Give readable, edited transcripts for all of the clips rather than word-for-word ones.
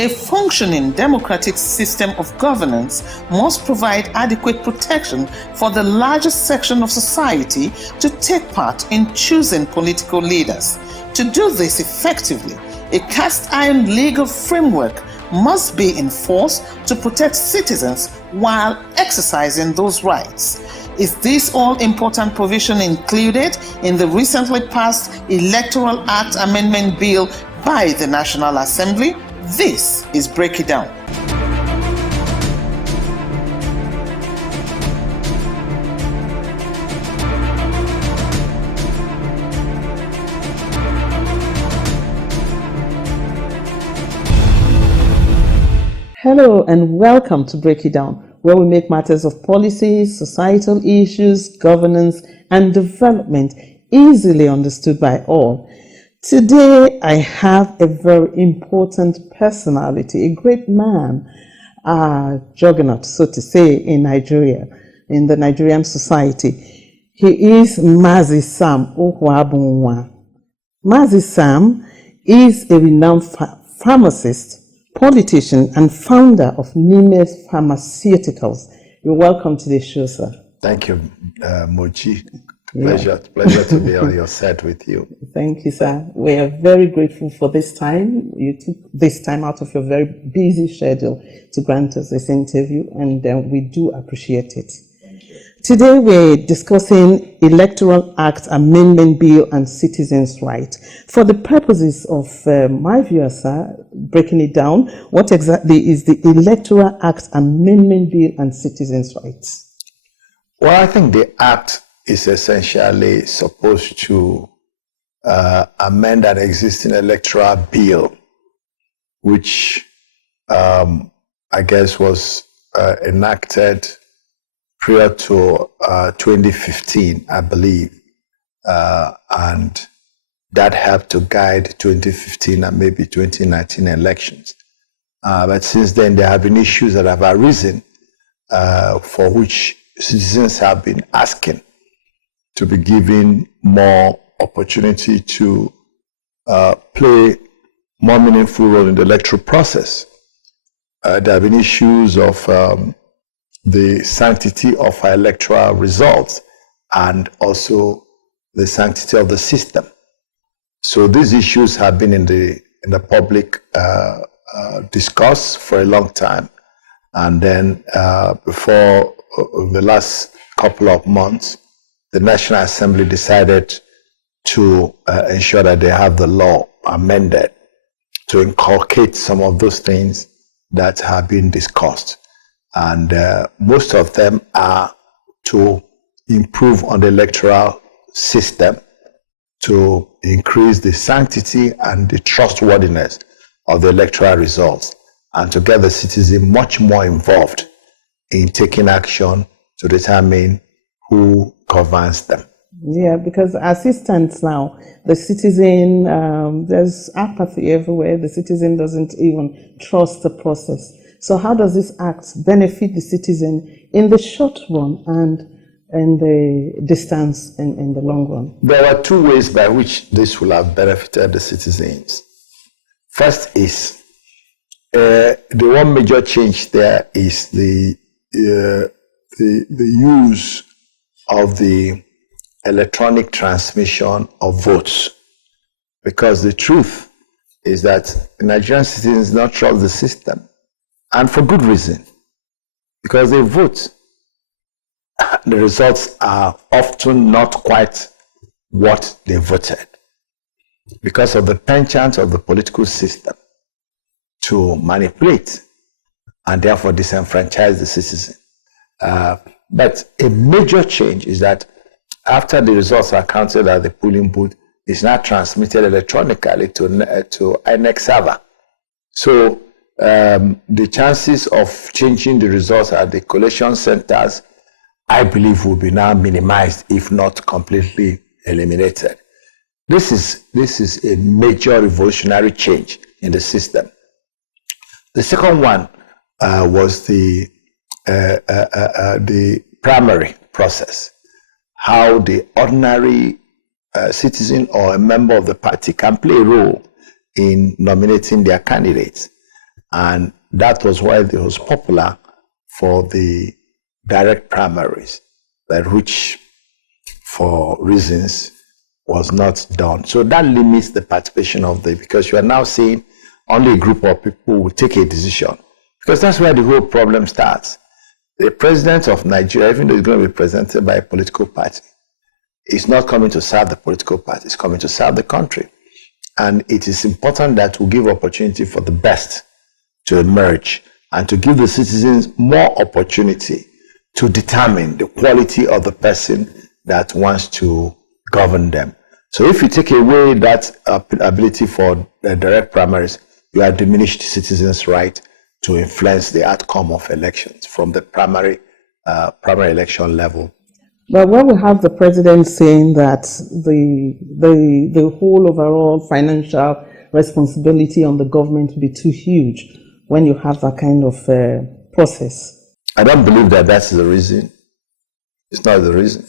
A functioning democratic system of governance must provide adequate protection for the largest section of society to take part in choosing political leaders. To do this effectively, a cast-iron legal framework must be enforced to protect citizens while exercising those rights. Is this all-important provision included in the recently passed Electoral Act Amendment Bill by the National Assembly? This is Break It Down. Hello and welcome to Break It Down, where we make matters of policies, societal issues, governance, and development easily understood by all. Today, I have a very important personality, a great man, juggernaut, so to say, in Nigeria, in the Nigerian society. He is Mazi Sam Ohuabunwa. Mazi Sam is a renowned pharmacist, politician, and founder of Nimes Pharmaceuticals. You're welcome to the show, sir. Thank you, Moji. Pleasure to be on your set with you. Thank you, sir. We are very grateful for this time. You took this time out of your very busy schedule to grant us this interview, and we do appreciate it. Today we're discussing Electoral Act Amendment Bill and Citizens' Rights. For the purposes of my viewers, sir, breaking it down, what exactly is the Electoral Act Amendment Bill and Citizens' Rights? Well, I think the Act is essentially supposed to amend an existing electoral bill, which I guess was enacted prior to 2015, I believe, and that helped to guide 2015 and maybe 2019 elections. But since then, there have been issues that have arisen for which citizens have been asking to be given more opportunity to play more meaningful role in the electoral process. There have been issues of the sanctity of our electoral results and also the sanctity of the system. So these issues have been in the public discourse for a long time. And then before the last couple of months, the National Assembly decided to ensure that they have the law amended to inculcate some of those things that have been discussed. And most of them are to improve on the electoral system, to increase the sanctity and the trustworthiness of the electoral results, and to get the citizen much more involved in taking action to determine who governs them. Yeah, because as it stands now, the citizen, there's apathy everywhere. The citizen doesn't even trust the process. So how does this act benefit the citizen in the short run and in the distance in the long run? There are two ways by which this will have benefited the citizens. First is the one major change there is the use of the electronic transmission of votes, because the truth is that Nigerian citizens do not trust the system, and for good reason, because they vote. The results are often not quite what they voted because of the penchant of the political system to manipulate and therefore disenfranchise the citizen. But a major change is that after the results are counted at the polling booth, it's now transmitted electronically to INEC server. So the chances of changing the results at the collation centers, I believe, will be now minimized, if not completely eliminated. This is a major revolutionary change in the system. The second one was the primary process, how the ordinary citizen or a member of the party can play a role in nominating their candidates. And that was why it was popular for the direct primaries, but which, for reasons, was not done. So that limits the participation of because you are now seeing only a group of people will take a decision. Because that's where the whole problem starts. The president of Nigeria, even though he's going to be presented by a political party, is not coming to serve the political party, it's coming to serve the country. And it is important that we give opportunity for the best to emerge and to give the citizens more opportunity to determine the quality of the person that wants to govern them. So if you take away that ability for the direct primaries, you have diminished citizens' right to influence the outcome of elections from the primary election level. But when we have the president saying that the whole overall financial responsibility on the government will be too huge when you have that kind of process. I don't believe that that's the reason. It's not the reason.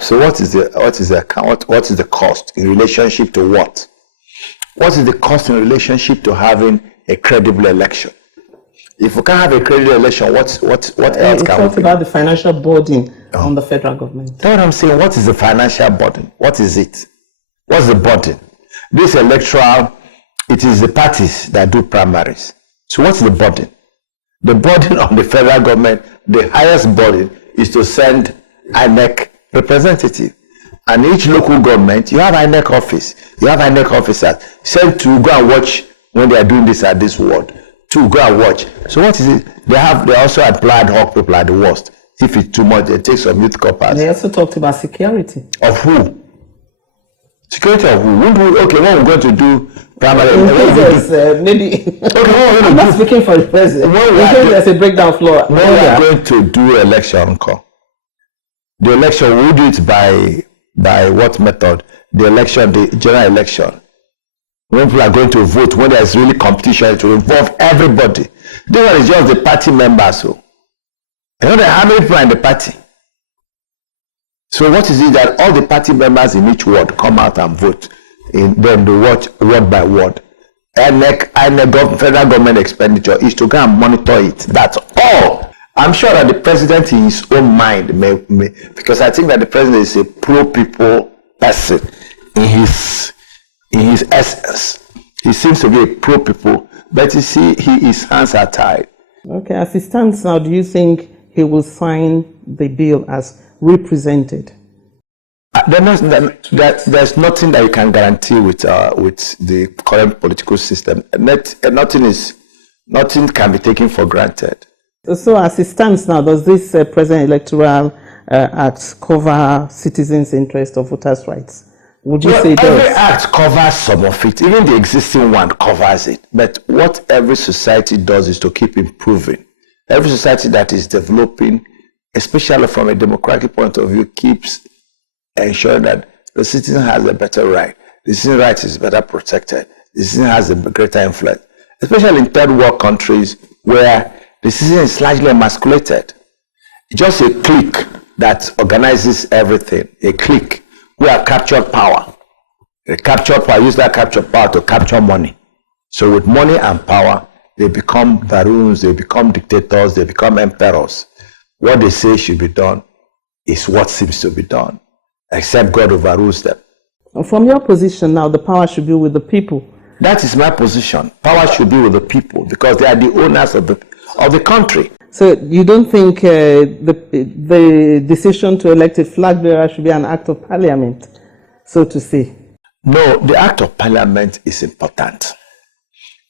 So what is the cost in relationship to what? What is the cost in relationship to having a credible election? If we can't have a credible election, what else can we do? Talk about the financial burden on the federal government. That's what I'm saying. What is the financial burden? What is it? What's the burden? This electoral, it is the parties that do primaries. So what's the burden? The burden on the federal government, the highest burden is to send INEC representative. And each local government, you have INEC office, you have INEC officers sent to go and watch when they are doing this at this ward, to go and watch. So what is it? They also employ ad hoc people at the worst. If it's too much, they take some youth corpers. They also talked about security. Of who? Security of who? Okay, what we're going to do primary. Maybe. Okay, I'm not speaking for the president. In case there's a breakdown floor. When we are going to do election, the election, we do it by what method? The election, the general election. When people are going to vote, when there's really competition to involve everybody. This one is just the party members. So, you know how many people are in the party? So what is it that all the party members in each ward come out and vote? Then they watch word by word. And the federal government expenditure is to go and monitor it. That's all. I'm sure that the president in his own mind may because I think that the president is a pro-people person in his essence. He seems to be a pro-people, but you see, his hands are tied. Okay, as it stands now, do you think he will sign the bill as represented? There's nothing that you can guarantee with the current political system. Nothing can be taken for granted. So as it stands now, does this present electoral act cover citizens' interest or voters' rights? Would you say it does? Every act covers some of it. Even the existing one covers it. But what every society does is to keep improving. Every society that is developing, especially from a democratic point of view, keeps ensuring that the citizen has a better right. The citizen's right is better protected. The citizen has a greater influence. Especially in third world countries where the citizen is largely emasculated. Just a clique that organizes everything. A clique who have captured power. They use that captured power to capture money. So with money and power, they become baroons, they become dictators, they become emperors. What they say should be done is what seems to be done, except God overrules them. From your position now, the power should be with the people. That is my position. Power should be with the people because they are the owners of the country. So you don't think the decision to elect a flag bearer should be an act of parliament, so to say? No, the act of parliament is important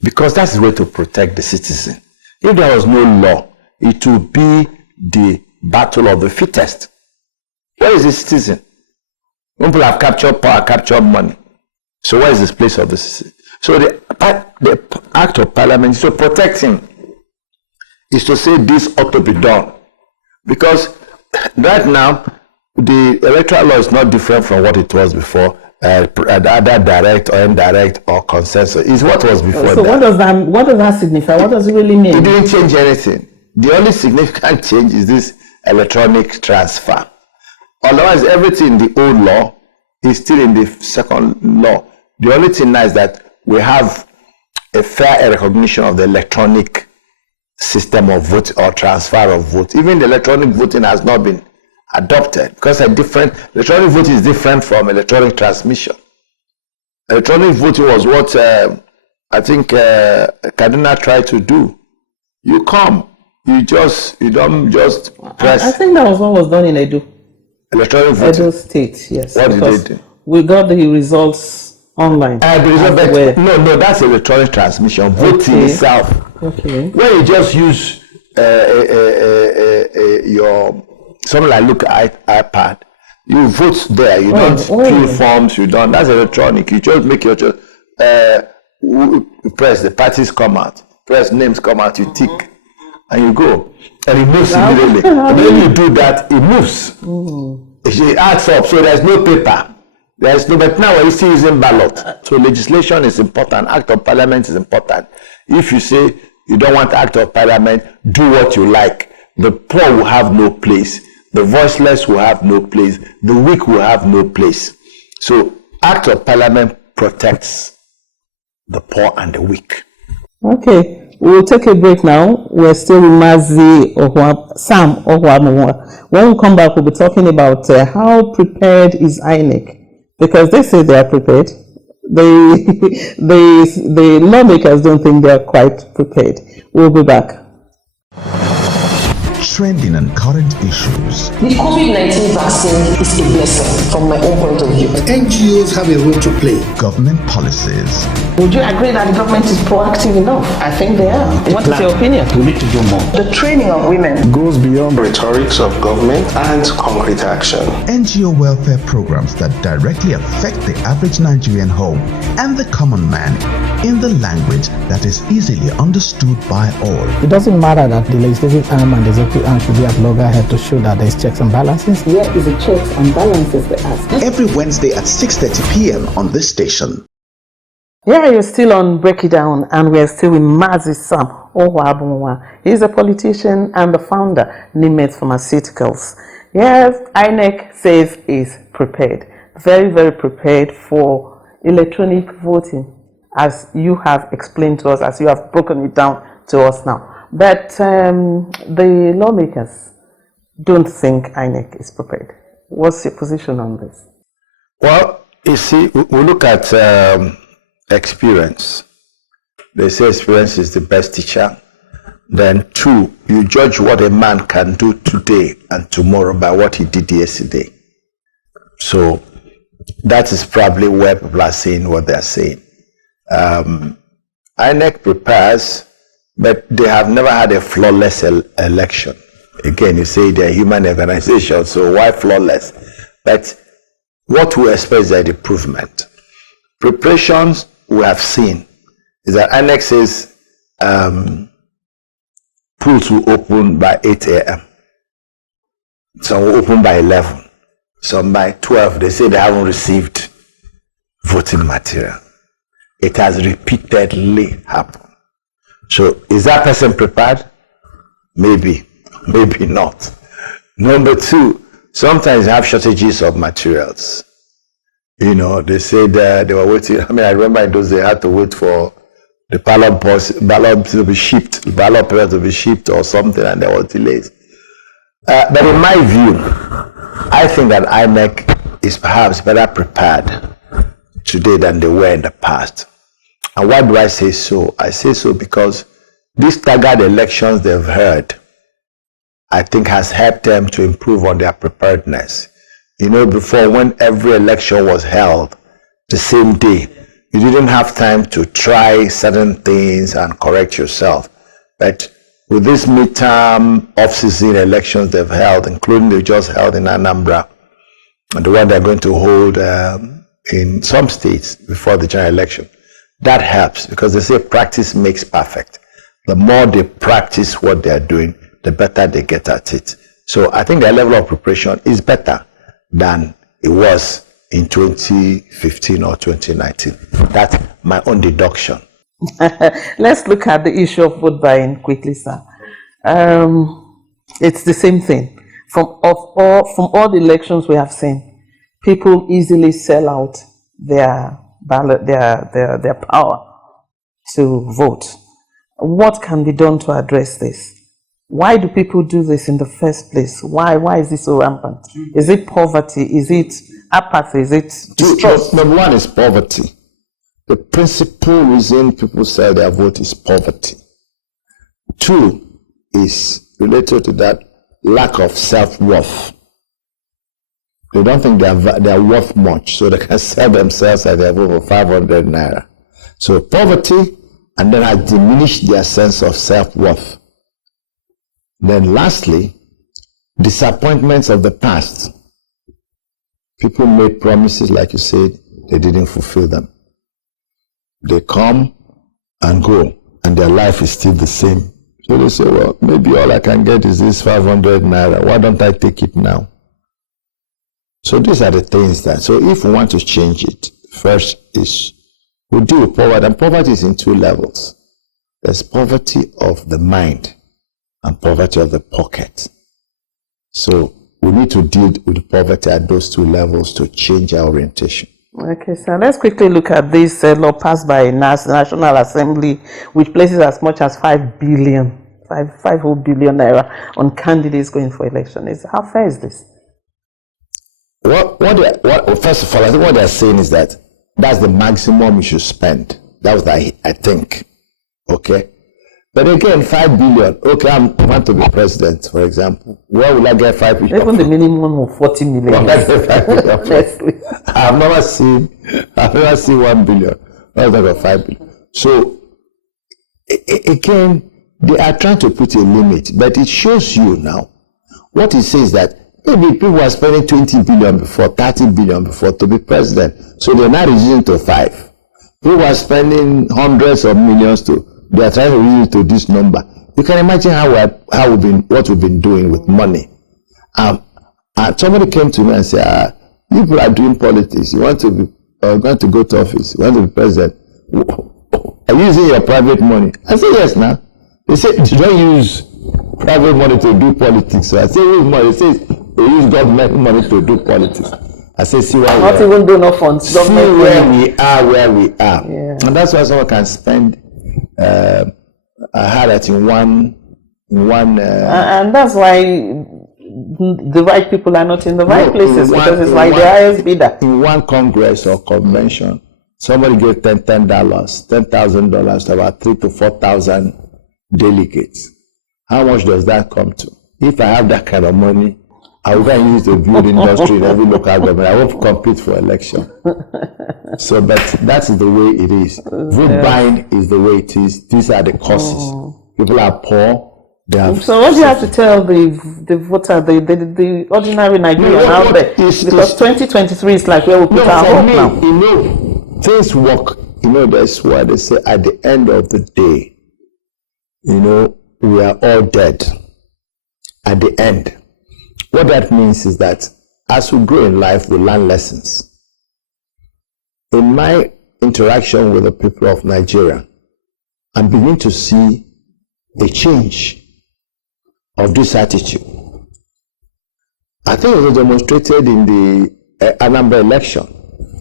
because that's the way to protect the citizen. If there was no law, it would be the battle of the fittest. Where is the citizen? People have captured power, captured money. So where is this place of the citizen? So the act of parliament is to protect him. Is to say this ought to be done. Because right now, the electoral law is not different from what it was before, either direct or indirect or consensus. It's what was before. So what does that signify? What does it really mean? It didn't change anything. The only significant change is this electronic transfer. Otherwise, everything in the old law is still in the second law. The only thing now is that we have a fair recognition of the electronic system of vote or transfer of vote. Even the electronic voting has not been adopted because electronic voting is different from electronic transmission. Electronic voting was what I think Kaduna tried to do. You come, you don't just press. I think that was what was done in Edo. Electronic voting. Edo State, yes. What did they do? We got the results online. No, that's electronic transmission. Voting itself. Okay. When you just use your something like iPad, you vote there. You don't fill forms. You don't. That's electronic. You just make your choice. Press the parties come out. Press names come out. You tick, and you go, and it moves immediately. When you do that, it moves. It adds up. So there's no paper. There's no. But now we're still using ballot. So legislation is important. Act of Parliament is important. If you say you don't want Act of Parliament, do what you like. The poor will have no place. The voiceless will have no place. The weak will have no place. So Act of Parliament protects the poor and the weak. Okay, we'll take a break now. We're still with Mazi Sam Ohuabunwa. When we come back, we'll be talking about how prepared is INEC, because they say they are prepared. The lawmakers don't think they are quite prepared. We'll be back. Trending and current issues. The COVID-19 vaccine is a blessing from my own point of view. NGOs have a role to play. Government policies. Would you agree that the government is proactive enough? I think they are. What is your opinion? We need to do more. The training of women Goes beyond rhetorics of government and concrete action. NGO welfare programs that directly affect the average Nigerian home and the common man in the language that is easily understood by all. It doesn't matter that the legislative arm and the executive arm should be at loggerhead to show that there's checks and balances. Where is the checks and balances they ask? Every Wednesday at 6:30 p.m. on this station. Yeah, you're still on Break It Down, and we're still with Mazi Sam Ohuabunwa. He's a politician and the founder, Nimet Pharmaceuticals. Yes, INEC says is prepared, very, very prepared for electronic voting, as you have explained to us, as you have broken it down to us now. But the lawmakers don't think INEC is prepared. What's your position on this? Well, you see, we look at experience. They say experience is the best teacher. Then 2, you judge what a man can do today and tomorrow by what he did yesterday. So that is probably where people are saying what they're saying. INEC prepares, but they have never had a flawless election. Again, you say they're a human organization, so why flawless? But what we expect is an improvement. Preparations we have seen is that INEC says polls will open by 8 a.m. Some will open by 11. Some by 12. They say they haven't received voting material. It has repeatedly happened. So is that person prepared? Maybe, maybe not. Number 2, sometimes you have shortages of materials. You know, they said they were waiting. I mean, I remember in those days they had to wait for the ballot to be shipped, the ballot paper to be shipped or something, and there were delays. But in my view, I think that INEC is perhaps better prepared today than they were in the past. And why do I say so? I say so because these staggered elections they've heard, I think, has helped them to improve on their preparedness. You know, before, when every election was held the same day, you didn't have time to try certain things and correct yourself. But with this midterm off-season elections they've held, including they just held in Anambra, and the one they're going to hold in some states before the general election, that helps because they say practice makes perfect. The more they practice what they're doing, the better they get at it. So I think their level of preparation is better than it was in 2015 or 2019. That's my own deduction. Let's look at the issue of vote buying quickly, sir. It's the same thing. From all the elections we have seen, people easily sell out their ballot, their power to vote. What can be done to address this? Why do people do this in the first place? Why is this so rampant? Is it poverty? Is it apathy? Is it distrust? Number one is poverty. The principal reason people sell their vote is poverty. Two is related to that lack of self-worth. They don't think they are worth much, so they can sell themselves at their vote for 500 naira. So poverty, and then has diminished their sense of self-worth. Then lastly, disappointments of the past. People made promises, like you said, they didn't fulfill them. They come and go, and their life is still the same. So they say, well, maybe all I can get is this 500 naira. Why don't I take it now? So these are the things that, so if we want to change it, first is we deal with poverty, and poverty is in two levels. There's poverty of the mind and poverty of the pocket. So we need to deal with poverty at those two levels to change our orientation. Okay, so let's quickly look at this law passed by National Assembly, which places as much as 5 billion naira on candidates going for election. How fair is this? First of all, I think what they're saying is that that's the maximum you should spend. That was I think. Okay? But again, 5 billion. Okay, I want to be president, for example. Where will I get 5 billion? Even the minimum of 40 million. I've never seen 1 billion. I've never 5 billion. So again, they are trying to put a limit, but it shows you now. What it says that maybe people were spending 20 billion before, 30 billion before to be president. So they're now reducing to 5. People were spending hundreds of millions they are trying to reduce it to this number. You can imagine what we've been doing with money. Somebody came to me and said, people are doing politics. You want to be going to go to office. You want to be president. Are you using your private money? I said, yes, now. They said, you don't use private money to do politics. So I said, use money. They say, they use government money to do politics. I said, see why not even donor funds. See where we are. Yeah. And that's why someone can spend I had it in one and that's why the right people are not in the right places, because it's like the highest bidder. In one congress or convention, somebody gave $10,000 to about 3,000 to 4,000 delegates. How much does that come to? If I have that kind of money, I will go and use the build industry in every local government. I won't compete for election. So, but that's the way it is. Vote buying is the way it is. These are the causes. People are poor. So what do you have to tell the voter, the ordinary Nigerian out there? Because 2023 is like where we put our hope now. You know, things work. You know, that's why they say at the end of the day, you know, we are all dead. At the end. What that means is that as we grow in life, we learn lessons. In my interaction with the people of Nigeria, I'm beginning to see a change of this attitude. I think it was demonstrated in the Anambra election.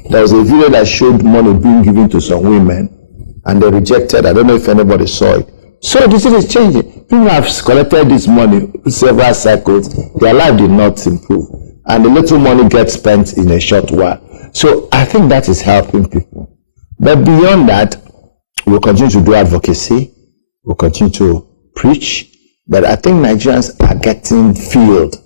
There was a video that showed money being given to some women, and they rejected. I don't know if anybody saw it. So this is changing. People have collected this money several cycles. Their life did not improve. And the little money gets spent in a short while. So I think that is helping people. But beyond that, we'll continue to do advocacy. We'll continue to preach. But I think Nigerians are getting filled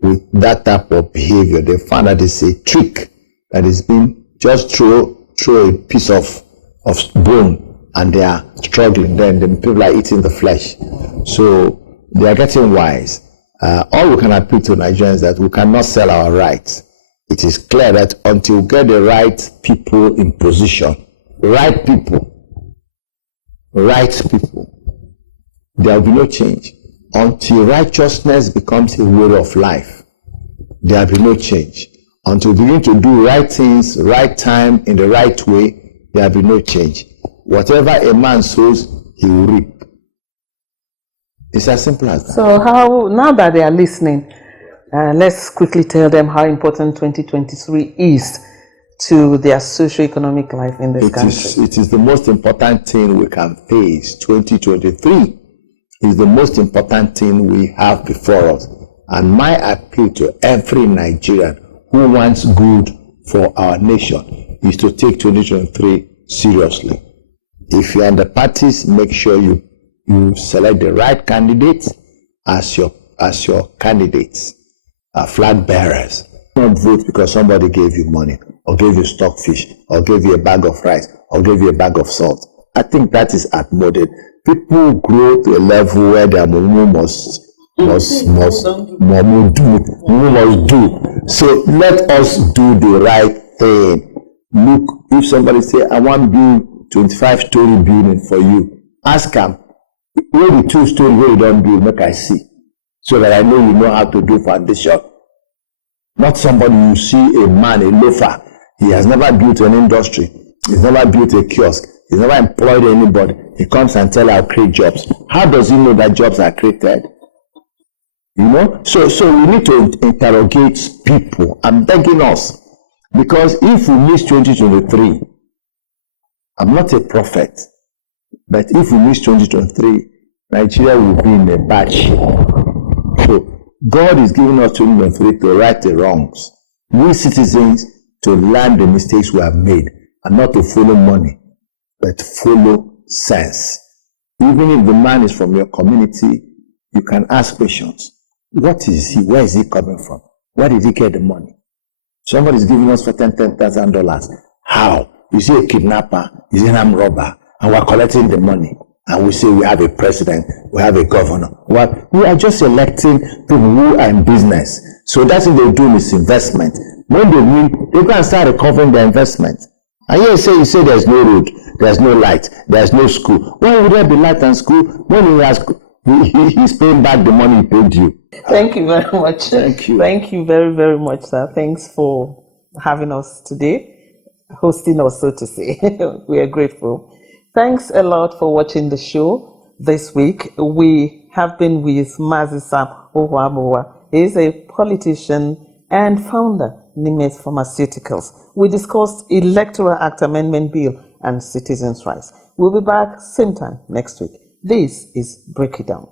with that type of behavior. They found that it's a trick that is being just throw a piece of bone, and they are struggling. Then the people are eating the flesh. So they are getting wise. All we can appeal to Nigerians is that we cannot sell our rights. It is clear that until we get the right people in position, right people, there will be no change. Until righteousness becomes a way of life, there will be no change. Until we begin to do right things, right time, in the right way, there will be no change. Whatever a man sows, he will reap. It's as simple as that. So now that they are listening, let's quickly tell them how important 2023 is to their socio-economic life in this country? It is the most important thing we can face. 2023 is the most important thing we have before us. And my appeal to every Nigerian who wants good for our nation is to take 2023 seriously. If you're in the parties, make sure you select the right candidates as your candidates, flag bearers. Don't vote because somebody gave you money, or gave you stockfish, or gave you a bag of rice, or gave you a bag of salt. I think that is outmoded. People grow to a level where their mumu must do. So let us do the right thing. Look, if somebody say, I want to build 25-story building for you, ask them, where the 2-story where you don't build, make I see, so that I know you know how to do foundation. Not somebody you see, a man, a loafer, he has never built an industry, he's never built a kiosk, he's never employed anybody. He comes and tells I'll create jobs. How does he know that jobs are created? You know? So we need to interrogate people. I'm begging us. Because if we miss 2023, I'm not a prophet, but if we miss 2023, Nigeria will be in a bad shape. So God is giving us 2023 to right the wrongs. We citizens to learn the mistakes we have made and not to follow money, but follow sense. Even if the man is from your community, you can ask questions. What is he? Where is he coming from? Where did he get the money? Somebody is giving us for $10,000. How? You see a kidnapper, you see an armed robber, and we're collecting the money. And we say we have a president, we have a governor. Well, we are just electing people who are in business. So that's what they're doing is investment. When they win, they can start recovering their investment. And you say there's no road, there's no light, there's no school. Why would there be light and school when he's paying back the money he paid you? Thank you very much. Thank you. Thank you very, very much, sir. Thanks for having us today, hosting us, so to say. We are grateful. Thanks a lot for watching the show this week. We have been with Mazi Ohuabunwa. He is a politician and founder, Nimes Pharmaceuticals. We discussed Electoral Act Amendment Bill and citizens' rights. We'll be back same time next week. This is Break It Down.